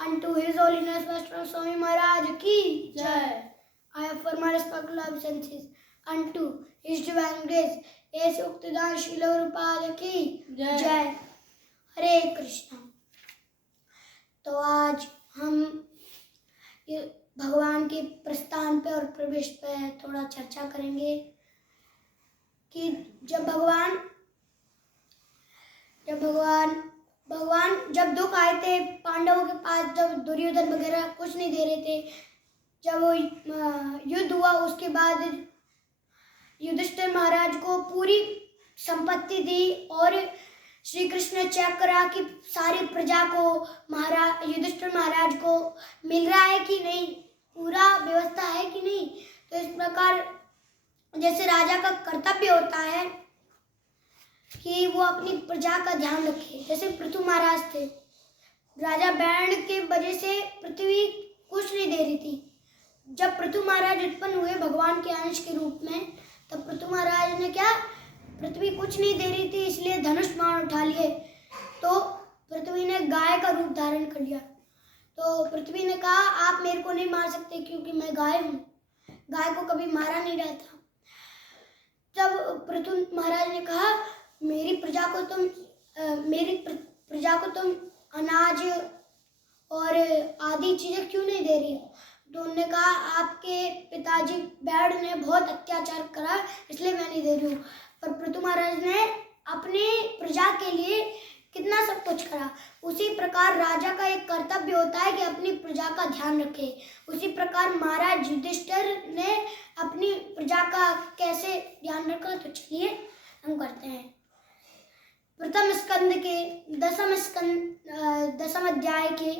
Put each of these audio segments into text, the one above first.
Unto His Holiness Master Swami Maharaj ki Jai. I offer my respectful obeisances unto His Divine Grace A Suktidan Srila Prabhupada की जय. हरे कृष्णा. तो आज हम भगवान के प्रस्थान पे और प्रवेश पे थोड़ा चर्चा करेंगे कि जब जब दुख आए थे पांडवों के पास, जब दुर्योधन वगैरह कुछ नहीं दे रहे थे, जब वो युद्ध हुआ उसके बाद युधिष्ठिर महाराज को पूरी संपत्ति दी और श्री कृष्ण चेक करा कि सारी प्रजा को युधिष्ठिर महाराज को मिल रहा है कि नहीं, पूरा व्यवस्था है कि नहीं. तो इस प्रकार जैसे राजा का कर्तव्य होता है कि वो अपनी प्रजा का ध्यान रखे. जैसे पृथु महाराज थे, राजा बैण के वजह से पृथ्वी कुछ नहीं दे रही थी. जब पृथु महाराज उत्पन्न हुए भगवान के अंश के रूप में, तब पृथु महाराज ने क्या, पृथ्वी कुछ नहीं दे रही थी इसलिए धनुष बाण उठा लिए. तो पृथ्वी ने गाय का रूप धारण कर लिया. तो पृथ्वी ने कहा आप मेरे को नहीं मार सकते क्योंकि मैं गाय हूँ, गाय को कभी मारा नहीं गया था. तब पृथु महाराज ने कहा मेरी प्रजा को तुम अनाज और आदि चीजें क्यों नहीं दे रही हो. तो उन्होंने कहा आपके पिताजी बैड ने बहुत अत्याचार करा इसलिए मैं नहीं दे रही हूँ. पर पृथु महाराज ने अपनी प्रजा के लिए कितना सब कुछ करा. उसी प्रकार राजा का एक कर्तव्य होता है कि अपनी प्रजा का ध्यान रखे. उसी प्रकार महाराज युधिष्ठिर ने अपनी प्रजा का कैसे ध्यान रखा, तो चलिए हम करते हैं. प्रथम स्कंद के दसम अध्याय के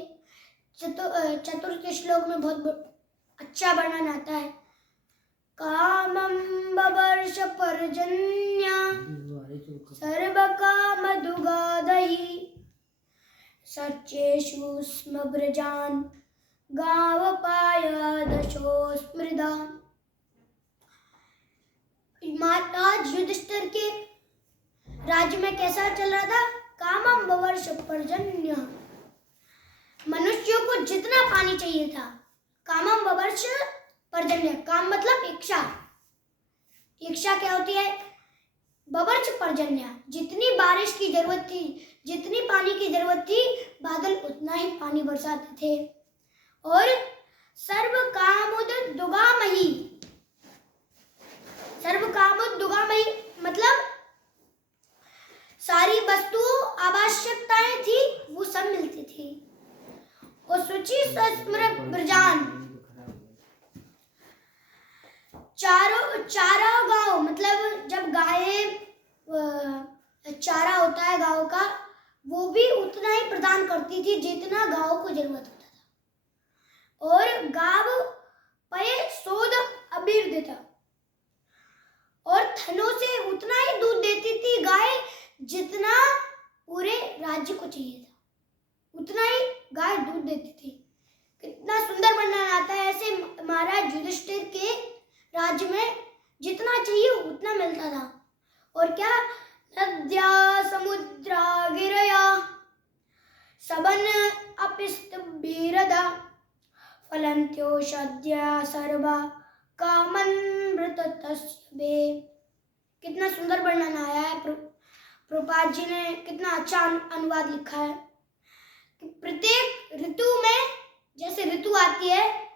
चतुर्थ श्लोक में बहुत अच्छा वर्णन आता है. कामं बवर्ष पर्जन्य सर्वकामदुगादहि सच्चेषु स्म व्रजान् गावपायादशो स्मृदा. महाराज युधिष्ठिर के राज्य में कैसा चल रहा था, कामं बवर्ष पर्जन्य, मनुष्यों को जितना पानी चाहिए था. कामं बवर्ष पर्जन्य, काम मतलब इच्छा. इच्छा क्या होती है, बवर्ष पर्जन्य, जितनी बारिश की जरूरत थी, जितनी पानी की जरूरत थी, बादल उतना ही पानी बरसाते थे. और सर्व कामुद दुगामही, सर्व कामुद दुगामही मतलब सारी वस्तु आवश्यकताएं थी वो सब मिलती थी. और शुचि स्मृत ब्रजान, चारा गांव मतलब जब गाय चारा होता है गांव का, वो भी उतना ही प्रदान करती थी जितना गांव को जरूरत होता था. और गाव पये शोध अबीर देता, और थनों से उतना ही दूध देती थी गाय जितना पूरे राज्य को चाहिए था, उतना ही गाय दूध देती थी. कितना सुंदर वर्णन आता है. ऐसे महाराज युधिष्ठिर के राज्य में जितना चाहिए उतना मिलता था. और क्या, नद्या समुद्रा गिरया सबन अपिस्तुभिरदा फलन्त्योषध्या सर्वा कामन्मृत तस्वे. कितना सुंदर वर्णन आया है. प्रभुपाद जी ने कितना अच्छा अनुवाद लिखा है. प्रत्येक ऋतु में जैसे ऋतु आती है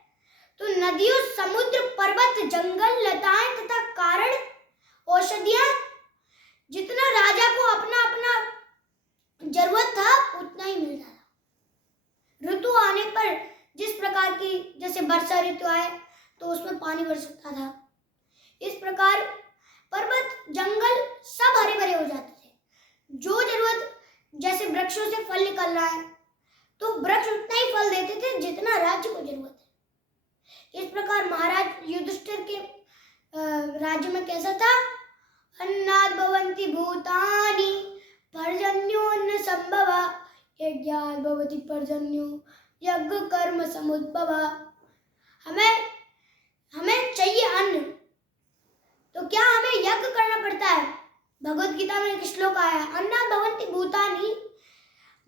तो नदियों, समुद्र, पर्वत, जंगल, लताएं तथा कारण, औषधियां, जितना राजा को अपना अपना जरूरत था उतना ही मिलता था. ऋतु आने पर जिस प्रकार की, जैसे वर्षा ऋतु आए तो उसमें पानी बरसता था, इस प्रकार पर्वत, जंगल सब हरे भरे हो जाते थे. जो जरूरत, जैसे वृक्षों से फल निकल रहा है तो वृक्ष उतना ही फल देते थे जितना राज्य को जरूरत है। इस प्रकार महाराज युधिष्ठिर के राज्य में कैसा था? अन्नाद भवन्ति भूतानि पर्जन्योन्न संभवा यज्ञात् भवति पर्जन्यो यज्ञ कर्म समुद्भवा। हमें चाहिए अन्न, तो क्या हमें यज्ञ करना पड़ता है? भगवत गीता में एक श्लोक आया है, अन्नाद भवन्ति भूतानि,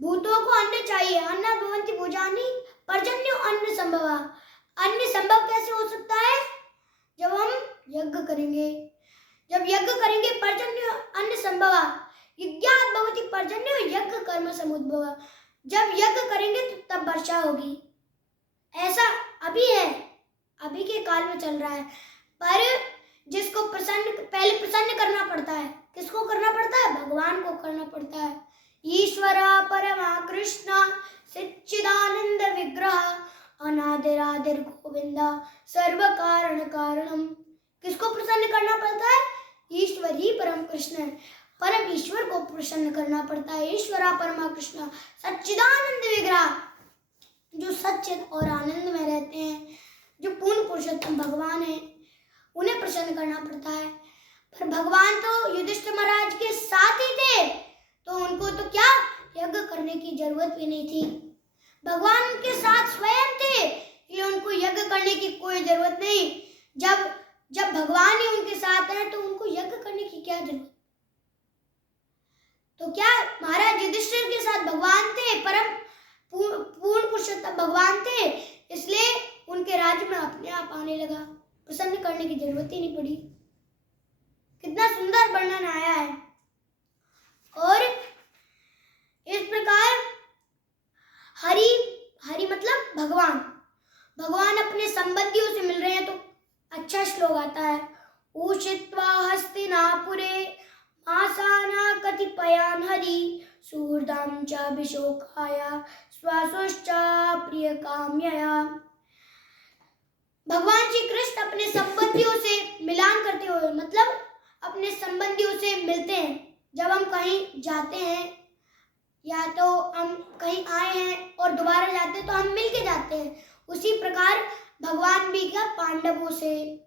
भूतों को अन्न चाहिए। अन्नाद भवन्ति भूतानि पर्जन्यो अन्न संभवा। अन्न संभव कैसे हो सकता है? जब हम यज्ञ करेंगे। जब यज्ञ करेंगे पर्जन्यो अन्न संभवा यज्ञात् भवति पर्जन्यो यज्ञ कर्म समुद्भवा। जब यज्ञ करेंगे तो तब वर्षा होगी। ऐसा अभी है, अभी के काल में चल रहा है। पर जिसको पहले प्रसन्न करना पड़ता है। किसको करना पड़ता है? भगवान को करना पड़ता है। ईश्वरा परमा कृष्ण सच्चिदानंद विग्रह अनादिरादिर गोविंदा सर्व कारण कारणम। किसको प्रसन्न करना पड़ता है? ईश्वर ही परम कृष्ण है। परम ईश्वर को प्रसन्न करना पड़ता है। ईश्वरा परमा कृष्ण सच्चिदानंद विग्रह, जो सच्चिद और आनंद में रहते हैं, जो पूर्ण पुरुषोत्तम भगवान है, उन्हें प्रसन्न करना पड़ता है। पर भगवान तो युधिष्ठिर महाराज के साथ ही थे, तो उनको तो क्या यज्ञ करने की जरूरत भी नहीं थी। भगवान उनके साथ स्वयं थे, इसलिए उनको यज्ञ करने की कोई जरूरत नहीं। जब भगवान ही उनके साथ हैं तो उनको यज्ञ करने की क्या जरूरत? तो क्या महाराज युधिष्ठिर के साथ भगवान थे, परम पूर्ण पुरुषोत्तम भगवान थे, इसलिए उनके राज्य में अपने आप आने लगा। प्रसन्न करने की जरूरत ही नहीं पड़ी। कितना सुंदर वर्णन आया है। और इस प्रकार हरि मतलब भगवान अपने संबंधियों से मिल रहे हैं, तो अच्छा श्लोक आता है, उषित्वा हस्तिनापुरे मासाना कतिपयान हरि सुहृदं च विशोकाय स्वासुश्च प्रिय काम्यया। भगवान श्री कृष्ण अपने संबंधियों से मिलान करते हुए, मतलब अपने संबंधियों से मिलते हैं। जब हम कहीं जाते हैं या तो हम कहीं आए हैं और दोबारा जाते हैं तो हम मिल के जाते हैं। उसी प्रकार भगवान भी क्या पांडवों से,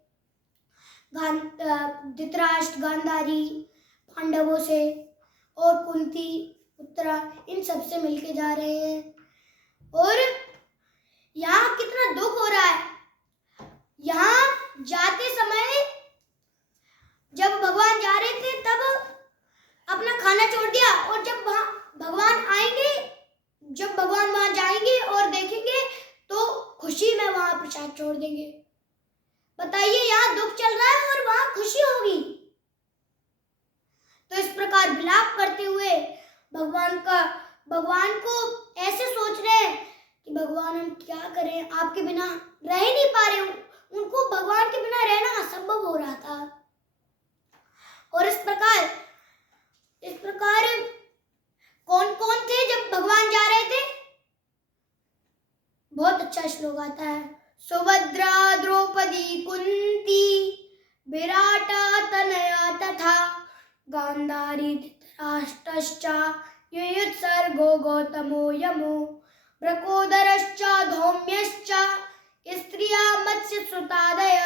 धृतराष्ट्र, गांधारी, पांडवों से और कुंती, उत्तरा, इन सब से मिलके जा रहे हैं। और यहाँ कितना दुख हो रहा है। यहाँ जाते समय जब भगवान जा रहे थे तब अपना खाना छोड़ दिया, और जब भगवान आएंगे, जब भगवान वहां जाएंगे और देखेंगे तो खुशी में वहां प्रसाद छोड़ देंगे। बताइए, यहाँ दुख चल रहा है और वहां खुशी होगी। तो इस प्रकार विलाप करते हुए भगवान को ऐसे सोच रहे हैं कि भगवान हम क्या करें, आपके बिना रह ही नहीं पा रहे। उनको भगवान के बिना रहना असंभव हो रहा था। और इस प्रकार कौन कौन थे जब भगवान जा रहे थे? बहुत अच्छा श्लोक आता है, सुभद्रा द्रौपदी कुंती विराट तनया तथा गांधारी धृतराष्ट्रश्च युयुत्सर्गो गौतमो यमो वृकोदरश्च धौम्यश्च स्त्रिया मत्स्यसुतादय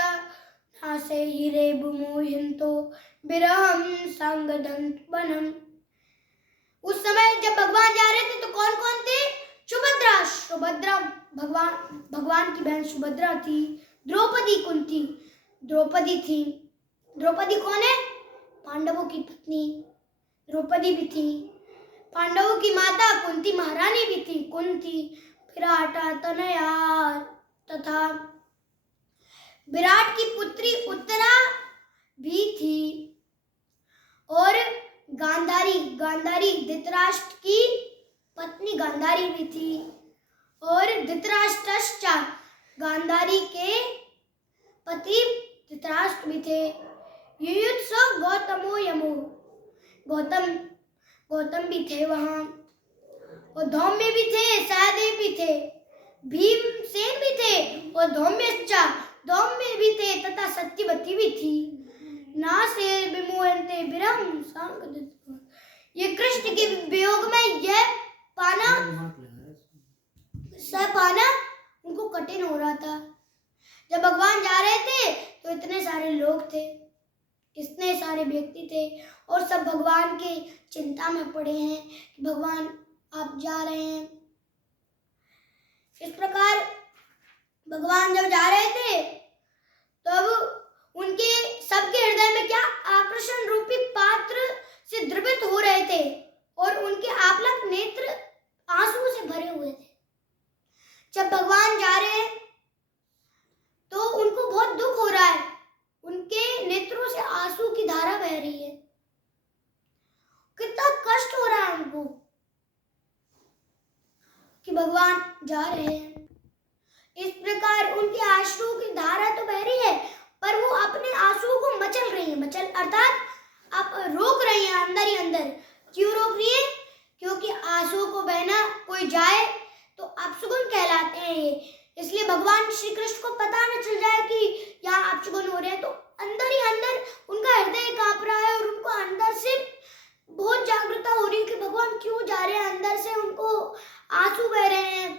नासे हिरे बुमोहिंतो विरहम संगदंत वनम। उस समय जब भगवान जा रहे थे तो कौन कौन थे? सुभद्रा भगवान की बहन सुभद्रा थी। द्रौपदी कुंती, द्रौपदी थी। द्रौपदी कौन है? पांडवों की पत्नी द्रौपदी भी थी। पांडवों की माता कुंती महारानी भी थी, कुंती। विराट तनया तथा विराट की पुत्री उत्तरा भी थी। और गांधारी धृतराष्ट्र की पत्नी गांधारी भी थी। और धृतराष्ट्रश्च गांधारी के पति धृतराष्ट्र भी थे। युयुत्सु गौतमो यमो, गौतम भी थे वहां। और धौम्य भी थे, सहदेव भी थे, भीमसेन भी थे और धौम्य भी थे तथा सत्यवती भी थी। नासे विमोहन्ते विरहम संगदंत। ये कृष्ण के वियोग में यह पाना सह पाना उनको कठिन हो रहा था। जब भगवान जा रहे थे तो इतने सारे लोग थे, इतने सारे व्यक्ति थे और सब भगवान के चिंता में पड़े हैं कि भगवान आप जा रहे हैं। इस प्रकार भगवान जब जा रहे थे तब उनके सबके हृदय में क्या आकर्षण रूपी पात्र से द्रवित हो रहे थे और उनके आप्लक नेत्र आंसू से भरे हुए थे। जब भगवान जा रहे हैं तो उनको बहुत दुख हो रहा है, उनके नेत्रों से आंसू की धारा बह रही है, कितना कष्ट हो रहा है उनको कि भगवान जा रहे हैं। इस प्रकार उनके आंसू की धारा तो बह रही है पर वो अपने आंसू को मचल रही है, मचल अर्थात आप रोक रही हैं अंदर ही अंदर। क्यों रोक रही है? क्योंकि आंसू को बहना कोई जाए तो अपशगुन कहलाते हैं ये, इसलिए भगवान श्री कृष्ण को पता न चल जाए कि यहाँ अपशगुन हो रहे हैं तो अंदर ही अंदर उनका हृदय कांप रहा है और उनको अंदर से बहुत जागरूकता हो रही है कि भगवान क्यों जा रहे हैं, अंदर से उनको आंसू बह रहे हैं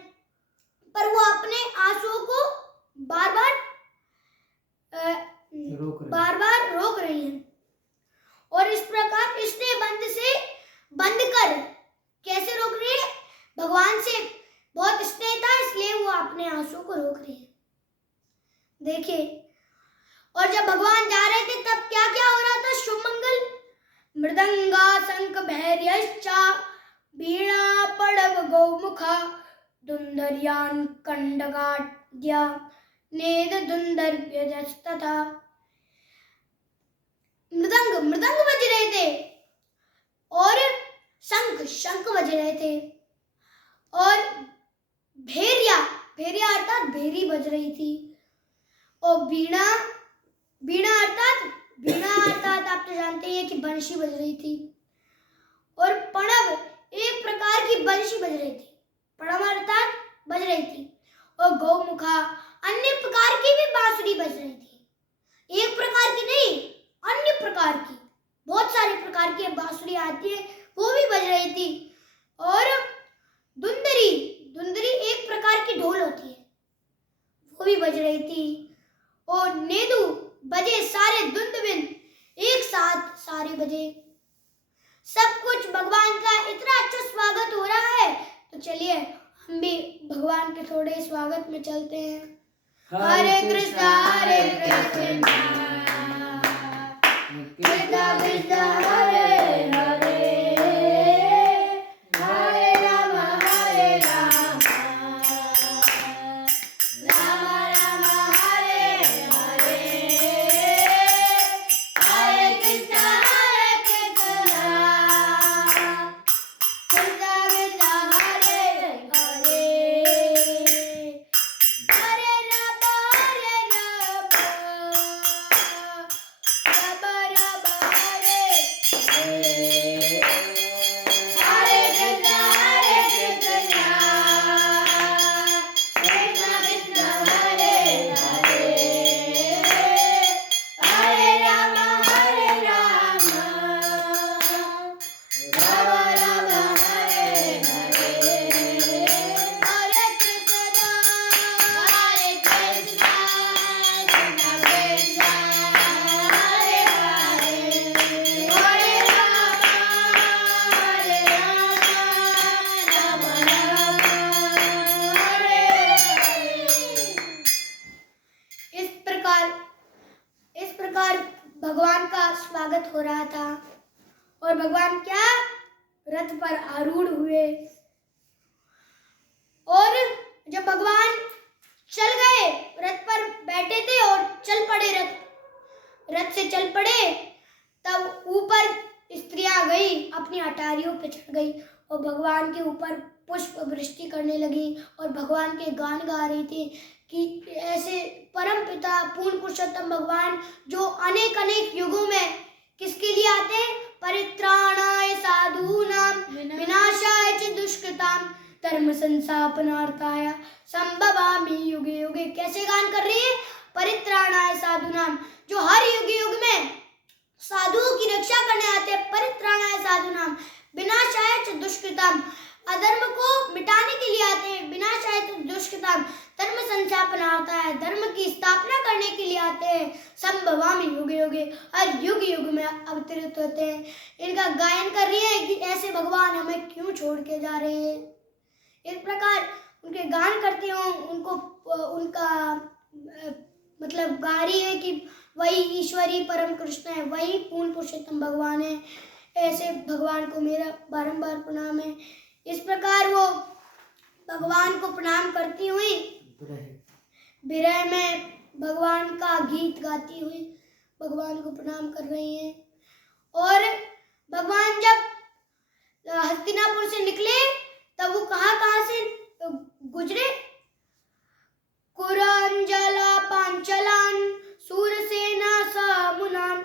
पर वो अपने आंसुओं को बार बार रोक रही है। और इस प्रकार इसने बंद कर कैसे रोक रही है? भगवान से बहुत स्नेह था इसलिए वो अपने आंसू को रोक रही है। देखिए, और जब भगवान जा रहे थे तब क्या क्या हो रहा था? शुभ मंगल मृदंगा शंख भैर्यश्चा वीणा पड़व गौमुखा दुंदर्यान कंडगाद्या नेद दुंदर्भ्यजस्तथा। मृदंग बज रहे थे और शंख बज रहे थे और भेरिया अर्थात भेरी बज रही थी और वीणा अर्थात आप तो जानते हैं कि बंशी बज रही थी और पणव एक प्रकार की बंशी बज रही थी, पणव अर्थात बज रही थी और गौमुखा अन्य प्रकार की भी बांसुरी बज रही थी। एक प्रकार की नहीं, अन्य प्रकार की बहुत सारे प्रकार की बांसुरी आती है वो भी बज रही थी और दुंदरी एक प्रकार की ढोल होती है वो भी बज रही थी और नेदु बजे, सारे दुंदबिन एक साथ सारे बजे। सब कुछ भगवान का इतना अच्छा स्वागत हो रहा है तो चलिए हम भी भगवान के थोड़े स्वागत में चलते हैं। हरे कृष्णा कृष्णा कृष्णा हरे हरे हरे राम राम राम हरे हरे हरे कृष्णा कृष्णा कृष्णा हरे हरे हरे राम इस प्रकार भगवान का स्वागत हो रहा था और भगवान क्या रथ पर आरूढ़ हुए और जब भगवान चल गए, रथ पर बैठे थे और चल पड़े, रथ से चल पड़े, तब ऊपर स्त्रियां गई अपनी अटारियों पे चढ़ गई और भगवान के ऊपर पुष्प वृष्टि करने लगी और भगवान के गान गा रही थी कि ऐसे परम पिता पूर्ण पुरुषोत्तम भगवान जो अनेक अनेक युगों में किसके लिए आते हैं? परित्राणाय साधूनां विनाशाय च दुष्कृतां धर्म संस्थापनार्थाय संभवामि युगे युगे। कैसे गान कर रही है? परित्राणाय साधूनां, जो हर युग में साधुओं की रक्षा करने आते हैं। परित्राणाय साधूनां विनाशाय च दुष्कृतां, अधर्म को मिटाने के लिए आते हैं। विनाशाय च सताम धर्म संस्थापनार्थ है, धर्म की स्थापना करने के लिए आते हैं। संभवामि युगे युगे, हर युग युग में अवतरित होते हैं। इनका गायन कर रही है कि ऐसे भगवान हमें क्यों छोड़ के जा रहे हैं। इस प्रकार उनके गान करती हूँ, उनको उनका मतलब गा रही है कि वही ईश्वरी परम कृष्ण है, वही पूर्ण पुरुषोत्तम भगवान है। ऐसे भगवान को मेरा बारंबार प्रणाम है। इस प्रकार वो भगवान को प्रणाम करती हुई विरह में भगवान का गीत गाती हुई भगवान को प्रणाम कर रही हैं। और भगवान जब हस्तिनापुर से निकले तब वो कहाँ से गुजरे? कुरांजला पांचलान सूरसेना सामुनान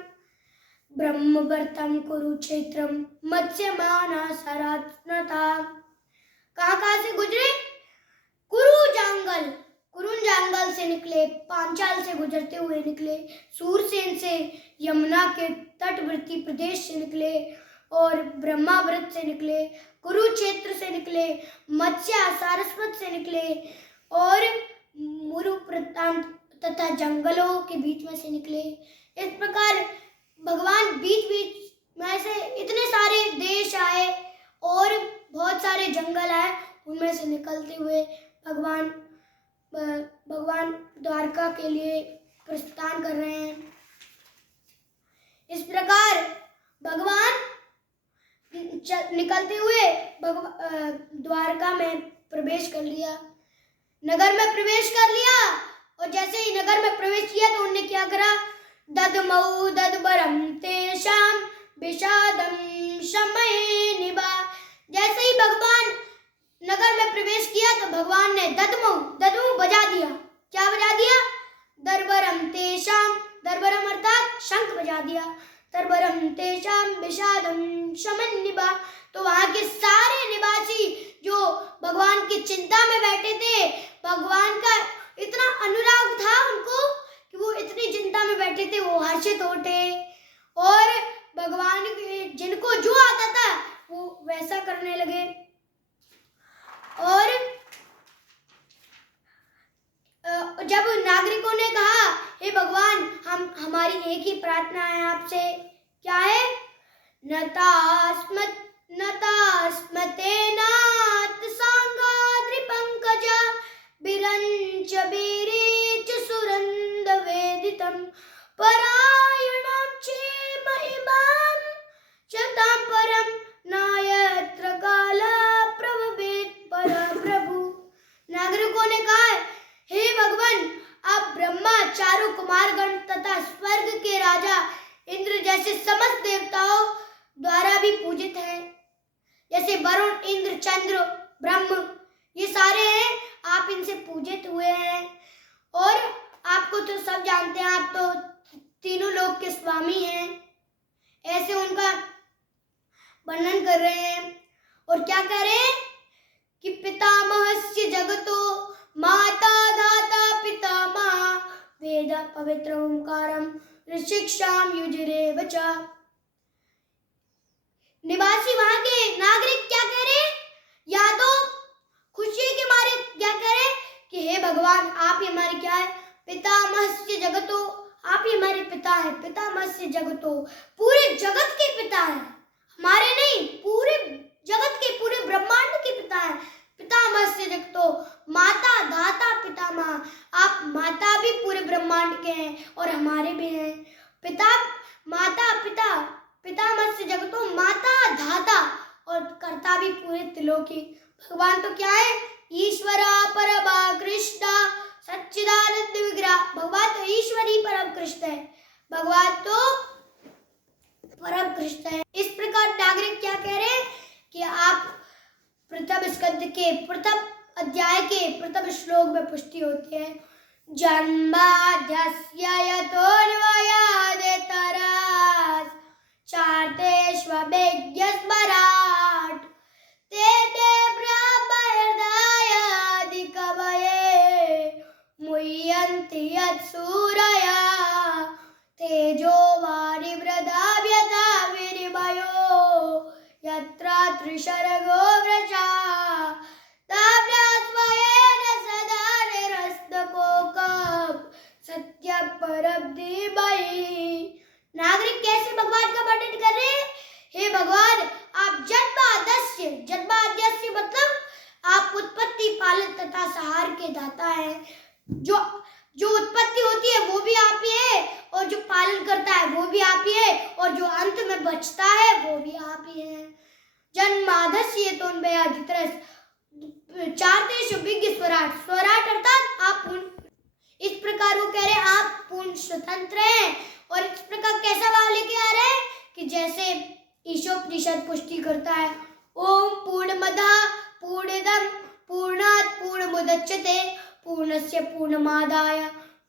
ब्रह्मवर्तम कुरुक्षेत्रम मत्स्यमाना सरात्नता। कहाँ से गुजरे? कुरुंजांगल से निकले, पांचाल से गुजरते हुए निकले, सूरसेन से यमुना के तटवर्ती प्रदेश से निकले और ब्रह्माव्रत से निकले, कुरुक्षेत्र से निकले, मत्स्य सारस्वत से निकले और मुरु प्रतांत तथा जंगलों के बीच में से निकले। इस प्रकार भगवान बीच बीच में से इतने सारे देश आए और बहुत सारे जंगल आए, उनमें से निकलते हुए भगवान द्वारका के लिए प्रस्थान कर रहे हैं। इस प्रकार भगवान निकलते हुए द्वारका में प्रवेश कर लिया, नगर में प्रवेश कर लिया। और जैसे ही नगर में प्रवेश किया तो उन्होंने क्या करा? ददमौ ददबरम तेषाम विषादम शमये निभा। जैसे ही भगवान नगर में प्रवेश किया तो भगवान ने ददमौ बजा दिया। क्या बजा दिया? दरबरम तेषाम, दरबरम अर्थात शंख बजा दिया। दरबरम तेषाम विषादम शमन निभा। तो वहां के सारे निवासी जो भगवान की चिंता में बैठे थे, भगवान का इतना अनुराग था उनको कि वो इतनी चिंता में बैठे थे, वो हर्षित होते और भगवान जिनको जो आता था वो वैसा करने लगे। और जब नागरिकों ने कहा, हे भगवान, हमारी एक ही प्रार्थना है आपसे। क्या है? नतास्मते नाथ सांगाद्रि पंकज बिरंच बीरेच सुरंद वेदितम परायणम क्षेम इमाम शतां परम नायत्र काला प्रभवेत पर प्रभु। नागरिकों ने कहा, हे भगवान, आप ब्रह्मा, चारों कुमारगण तथा स्वर्ग के राजा इंद्र जैसे समस्त देवताओं द्वारा भी पूजित हैं। जैसे वरुण, इंद्र, चंद्र, ब्रह्म, ये सारे हैं, आप इनसे पूजित हुए हैं। और आपको तो सब जानते हैं, आप तो तीनों लोक के स्वामी हैं। ऐसे उनका वर्णन कर रहे हैं। और क्या कह रहे हैं कि पितामहस्य जगतो माता धाता पितामह वेद पवित्र ओंकारम ऋषिक्षाम युजरे वचा। निवासी वहां के नागरिक क्या कह रहे हैं? या तो खुशी के मारे क्या कह रहे हैं कि हे भगवान, आप ही हमारे क्या है? पितामहस्य जगतो, आप ही हमारे पिता है। पितामहस्य जगतो, पूरे जगत के पिता है, हमारे नहीं, पूरे जगत के, पूरे ब्रह्मांड के पिता है। पितामहस्य जगतो माता धाता पितामह, आप माता भी पूरे ब्रह्मांड के हैं और हमारे भी हैं। पिता, माता, पिता, पितामहस्य जगतो माता धाता और कर्ता भी पूरे त्रिलोकी। भगवान तो क्या है? ईश्वरा परमा कृष्णा सच्चिदानंद विग्रह। भगवान तो ईश्वर ही परम कृष्ण है, भगवान तो परम कृष्ण है। इस प्रकार नागरिक क्या कह रहे हैं कि आप प्रथम स्कंद के प्रथम अध्याय के प्रथम श्लोक में पुष्टि होती है। जन्माद्यस्य यतोऽन्वयादितरात् चार्तेष्वभिज्ञस्मराट् तेते ब्रह्महृदयादिकवये मुह्यन्ति यत्सूरया तेजो वारिवृधाव्यथा विनिमयो यत्र त्रिशर्गो वृषा ताभ्यास्वयेन सदा सहार के दाता है। जो जो उत्पत्ति होती है वो भी आप ही है, और जो पालन करता है वो भी आप ही है, और जो अंत में बचता है वो भी आप ही है। जन्मादस्य तोन बयाजित्रस चारते शुभिज्ञ स्वराट, स्वराट अर्थात आप पूर्ण, इस प्रकार वो कह रहे हैं आप पूर्ण स्वतंत्र हैं। और इस प्रकार कैसा भाव लेके आ रहे हैं कि जैसे ईशोपनिषद पुष्टि करता है, ओम पूर्णमदः पूर्णमिदं पूर्णात् पूर्णमुदच्यते पूर्णस्य पूर्णमादाय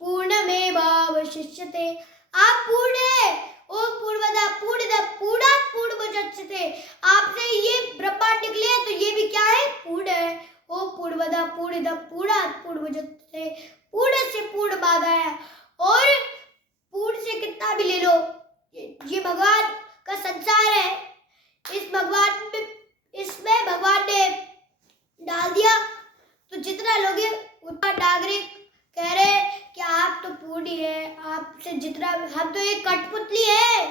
पूर्णमेवावशिष्यते। आप पूर्ण है। ओम पूर्णमदः पूर्णमिदं पूर्णात् पूर्णमुदच्यते, आपसे ये ब्रह्मांड निकले हैं तो ये भी क्या है, पूर्ण है। ओम पूर्णमदः पूर्णमिदं पूर्णात् पूर्णमुदच्यते पूर्णस्य पूर्णमादाय, और पूर्ण से कितना भी ले लो, ये भगवान का संसार है। इस भगवान में, इसमें भगवान ने डाल दिया तो जितना लोग उतना नागरिक कह रहे हैं कि आप तो पूर्ण ही है, आपसे जितना, हम तो एक कठपुतली है,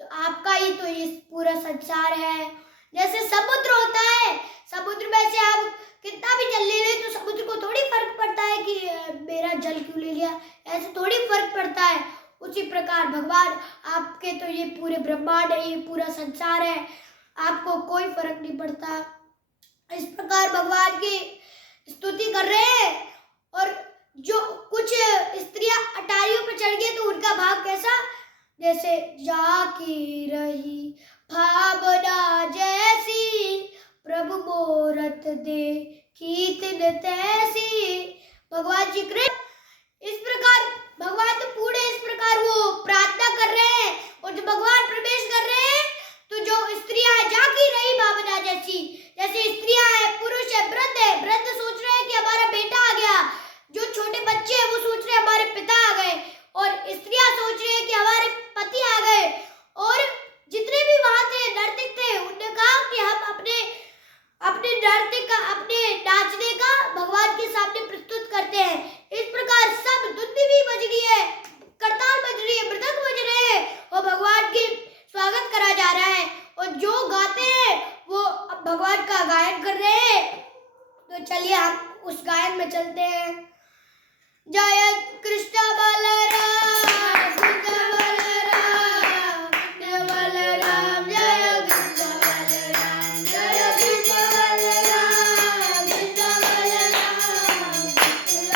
तो आपका ही तो ये पूरा संसार है। जैसे समुद्र होता है, समुद्र में से हम कितना भी जल ले लें तो समुद्र को थोड़ी फर्क पड़ता है कि मेरा जल क्यों ले लिया, ऐसे थोड़ी फर्क पड़ता है। उसी प्रकार भगवान आपके तो ये पूरे ब्रह्मांड है, ये पूरा संसार है, आपको कोई फर्क नहीं पड़ता। इस प्रकार भगवान की स्तुति कर रहे हैं। और जो कुछ स्त्रियां अटारियों पर चढ़ गई तो उनका भाव कैसा, जैसे जाकी रही भावना जैसी प्रभु मोरत दे कीर्तन तैसी। भगवान जी कृष्ण इस प्रकार, भगवान तो पूरे इस प्रकार वो प्रार्थना कर रहे हैं, और जब भगवान प्रवेश कर रहे हैं तो जो स्त्रियां जागी रही भावना जैसी, जैसे स्त्रियां है, पुरुष है, वृद्ध है, वृद्ध सोच रहे हैं कि हमारा बेटा आ गया, जो छोटे बच्चे हैं वो सोच रहे हैं हमारे पिता आ गए, और स्त्रियां सोच रही हैं कि हमारे पति आ गए। और जितने भी वहां थे नर्तक थे उन्होंने कहा कि हम अपने अपने नृत्य का, अपने नाचने का भगवान के सामने प्रस्तुत करते हैं। इस प्रकार सब धुन भी बज रही है, करताल बज रही है, मृदंग बज रहे हैं, और भगवान के स्वागत करा जा रहा है। और जो गाते हैं वो अब भगवान का गायन कर रहे हैं। तो चलिए हम उस गायन में चलते हैं। जय कृष्ण बलराम कृष्ण बलराम कृष्ण बलराम, जय कृष्ण बलराम जय कृष्ण बलराम कृष्ण बलराम कृष्ण बलराम,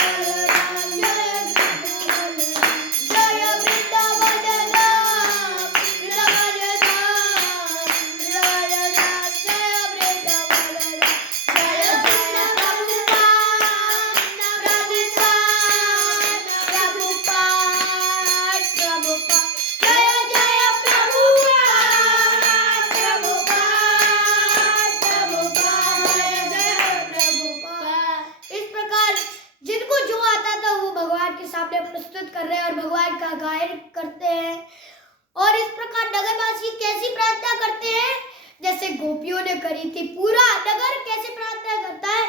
जय कृष्ण बलराम जय कृष्ण बलराम कृष्ण बलराम कृष्ण बलराम, जय कृष्ण बलराम जय कृष्ण प्रस्तुत कर रहे हैं और भगवान का गायन करते हैं। और इस प्रकार नगरवासी कैसी प्रार्थना करते हैं, जैसे गोपियों ने करी थी। पूरा नगर कैसे प्रार्थना करता है,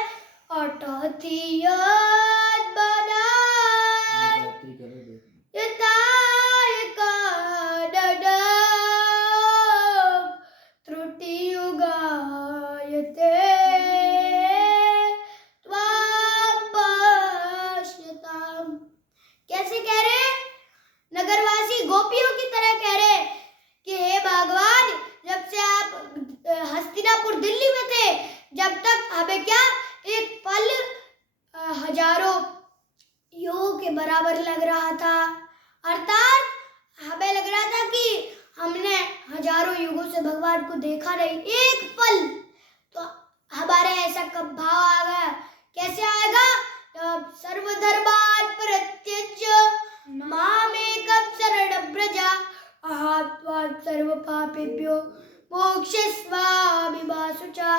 अटथियत बनाए यताय कानन त्रुटि युगायते त्वां पश्यताम्। कैसे कह रहे हैं, नगरवासी गोपियों की तरह कह रहे हैं कि हे भगवान, जब से आप हस्तिनापुर दिल्ली में थे, जब तक हमें क्या एक पल हजारों युगों के बराबर लग रहा था, अर्थात हमें लग रहा था कि हमने हजारों युगों से भगवान को देखा नहीं, एक पल। तो हमारे ऐसा कब भाव आ गया, कैसे आएगा, जब सर्वधर्मान् परित्यज्य मामेकं शरणं व्रज अहं त्वां सर्वपापेभ्यो मोक्षयिष्यामि मा शुचा।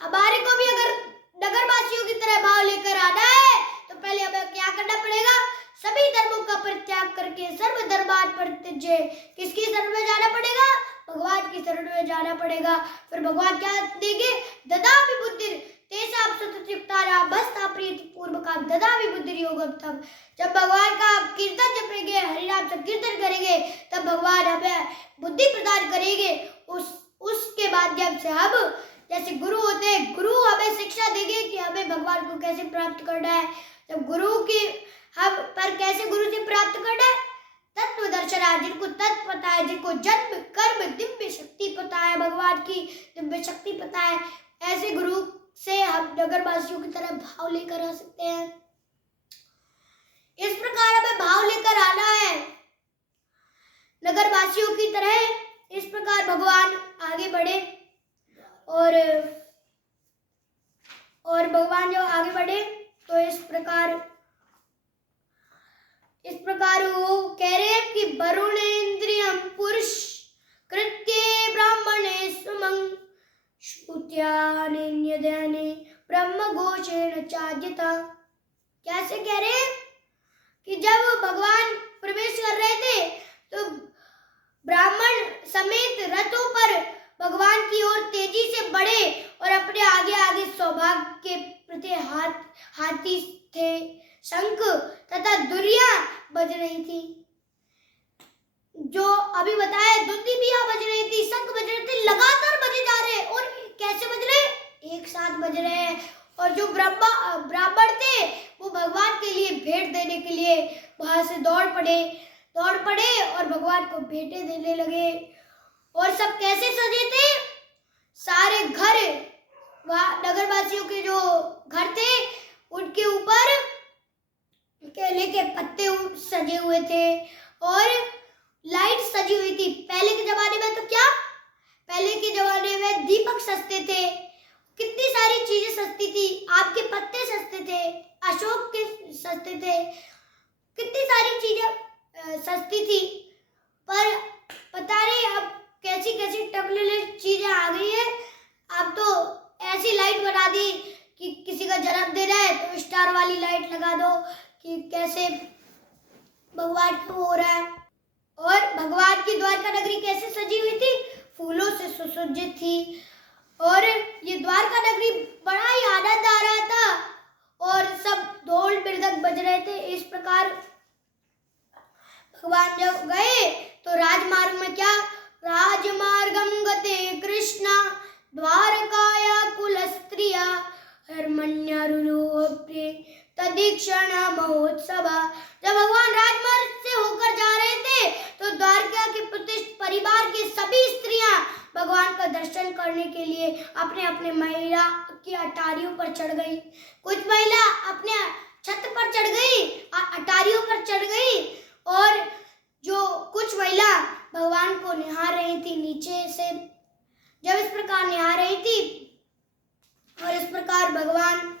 हमारे को भी अगर नगरवासियों की तरह भाव लेकर आना है तो पहले हमें क्या करना पड़ेगा, सभी धर्मों का परित्याग करके सर्वधर्मान् परित्यज्य, किसकी शरण में जाना पड़ेगा, भगवान की शरण में जाना पड़ेगा। फिर भगवान क्या देंगे, ददामि बुद्धिर तेषां सततयुक्तानां बस्ता प्रीति पूर्वकाम ददामि बुद्धिर्योगं तम। जब भगवान का कीर्तन जपेंगे, हरिनाम संकीर्तन करेंगे, तब भगवान हमें बुद्धि प्रदान करेंगे। उसके माध्यम से हम जैसे गुरु होते हैं, गुरु हमें शिक्षा देंगे कि हमें भगवान को कैसे प्राप्त करना है। जब गुरु की हम पर कैसे गुरु से प्राप्त करना है, तत्व दर्शन, जिनको तत्व पता है, जिनको जन्म कर्म दिव्य शक्ति पता है, भगवान की दिव्य शक्ति पता है, ऐसे गुरु से हम नगरवासियों की तरह भाव लेकर आ सकते हैं। इस प्रकार हमें भाव लेकर आना है नगरवासियों की तरह। इस प्रकार भगवान आगे बढ़े और भगवान जब आगे बढ़े तो इस प्रकार वो कह रहे हैं कि वरुणेन्द्रियम पुरुष कृत्ये ब्राह्मणे सुमंग श्रुत्यान्यदने ब्रह्म घोषेण चाद्यता। कैसे कह रहे हैं कि जब भगवान प्रवेश कर रहे थे तो ब्राह्मण समेत रथों पर भगवान की ओर तेजी से बढ़े और अपने आगे आगे सौभाग्य के प्रति हाथी थे, शंख तथा दुर्या बज रही थी। जो अभी बताया, दुंदुभियां बज रही थी, शंख बज रहे थे, लगातार बजे जा रहे हैं। और कैसे बज रहे हैं? एक साथ बज रहे हैं। और जो ब्राह्मण थे वो भगवान के लिए भेंट देने के लिए वहां से दौड़ पड़े और भगवान को भेंटें देने लगे। और सब कैसे सजे थे? सारे घर, वहाँ नगरवासियों के जो घर थे उनके ऊपर केले के पत्ते सजे हुए थे और लाइट सजी हुई थी। पहले के जमाने में तो क्या, पहले के जमाने में दीपक सस्ते थे, कितनी सारी चीजें सस्ती थी, आम के पत्ते सस्ते थे, अशोक के सस्ते थे, कितनी सारी चीजें सस्ती थी। पर पता नहीं अब कैसी कैसी टेक्नोलॉजी चीजें आ गई है। अब तो ऐसी लाइट बना दी कि किसी का जन्मदिन है तो स्टार वाली लाइट लगा दो, कि कैसे भगवान को हो रहा है। और भगवान की द्वारका नगरी कैसे सजी हुई थी? फूलों से सुसज्जित थी। और ये द्वारका नगरी बड़ा ही आनंद आ रहा था और सब ढोल मृदंग बज रहे थे। इस प्रकार भगवान जब गए तो राजमार्ग में क्या, राजमार्गम गते कृष्णा द्वारकाया कुलस्त्रिया हरमन्यारुरोप्ये तदीक्षण महोत्सवा। जब भगवान राजमार्ग से होकर जा रहे थे तो द्वारका के प्रतिष्ठित परिवार की सभी स्त्रियां भगवान का दर्शन करने के लिए अपने अपने महिला की अटारियों पर चढ़ गई। कुछ महिला अपने छत पर चढ़ गई, अटारियों पर चढ़ गई, और जो कुछ महिला भगवान को निहार रही थी नीचे से। जब इस प्रकार निहार रही थी और इस प्रकार भगवान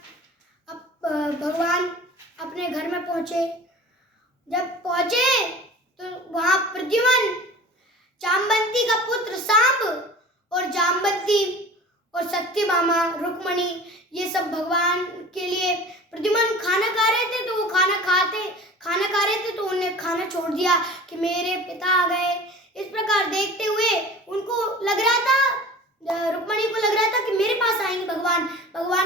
अपने घर में पहुंचे। जब पहुंचे तो वहां प्रद्युम्न, जामवंती का पुत्र सांब और जामवंती और सत्यभामा रुक्मणी, ये सब भगवान के लिए, प्रद्युम्न खाना खा रहे थे तो वो खाना खा रहे थे तो उन्हें खाना छोड़ दिया कि मेरे पिता आ गए। इस प्रकार देखते हुए उनको लग रहा था, रुक्मणी को लग रहा था कि मेरे पास आएंगे भगवान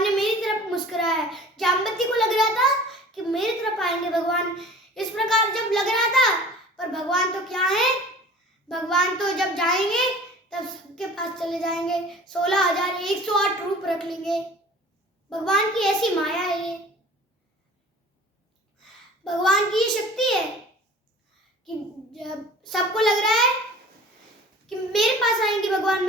ने मेरी तरफ मुस्कुराया। जामवंती को लग रहा था कि मेरी तरफ आएंगे भगवान। इस प्रकार जब लग रहा था, पर भगवान तो क्या है, भगवान तो जब जाएंगे तब सबके पास चले जाएंगे, 16,108 रूप रख लेंगे। भगवान की ऐसी माया है, ये भगवान की ये शक्ति है कि जब सबको लग रहा है कि मेरे पास आएंगे भगवान,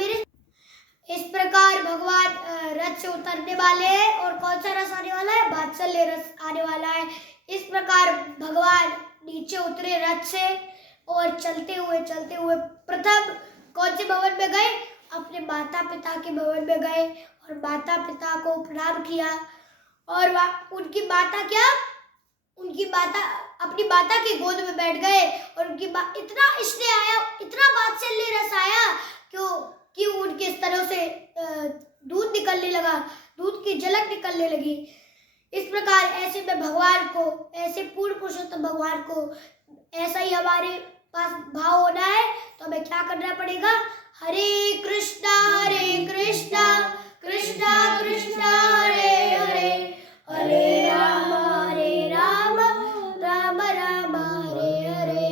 इस प्रकार भगवान रथ से उतरने वाले हैं। और कौन सा रस आने वाला है? वात्सल्य रस आने वाला है। इस प्रकार भगवान नीचे उतरे रथ से और चलते हुए प्रथम कौन से भवन में गए? अपने माता पिता के भवन में गए और माता पिता को प्रणाम किया। और उनकी माता अपनी माता की गोद में बैठ गए और उनकी इतना स्नेह आया, इतना वात्सल्य रस आया कि उनके स्तनों से दूध निकलने लगा, दूध की झलक निकलने लगी। इस प्रकार ऐसे में भगवान को, ऐसे पूर्ण पुरुषोत्तम भगवान को ऐसा ही हमारे पास भाव होना है। तो हमें क्या करना पड़ेगा? हरे कृष्णा कृष्णा कृष्णा हरे हरे, हरे राम राम राम हरे हरे।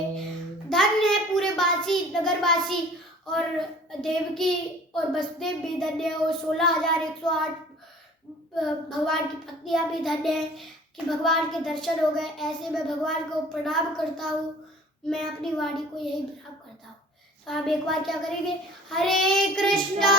धन्य है पूरे बासी नगरवासी और देवकी और वसुदेव भी धन्य है और 16,108 भगवान की पत्नियां भी धन्य हैं कि भगवान के दर्शन हो गए। ऐसे मैं भगवान को प्रणाम करता हूँ। मैं अपनी वाणी को यही विराम करता हूँ। तो आप एक बार क्या करेंगे, हरे कृष्णा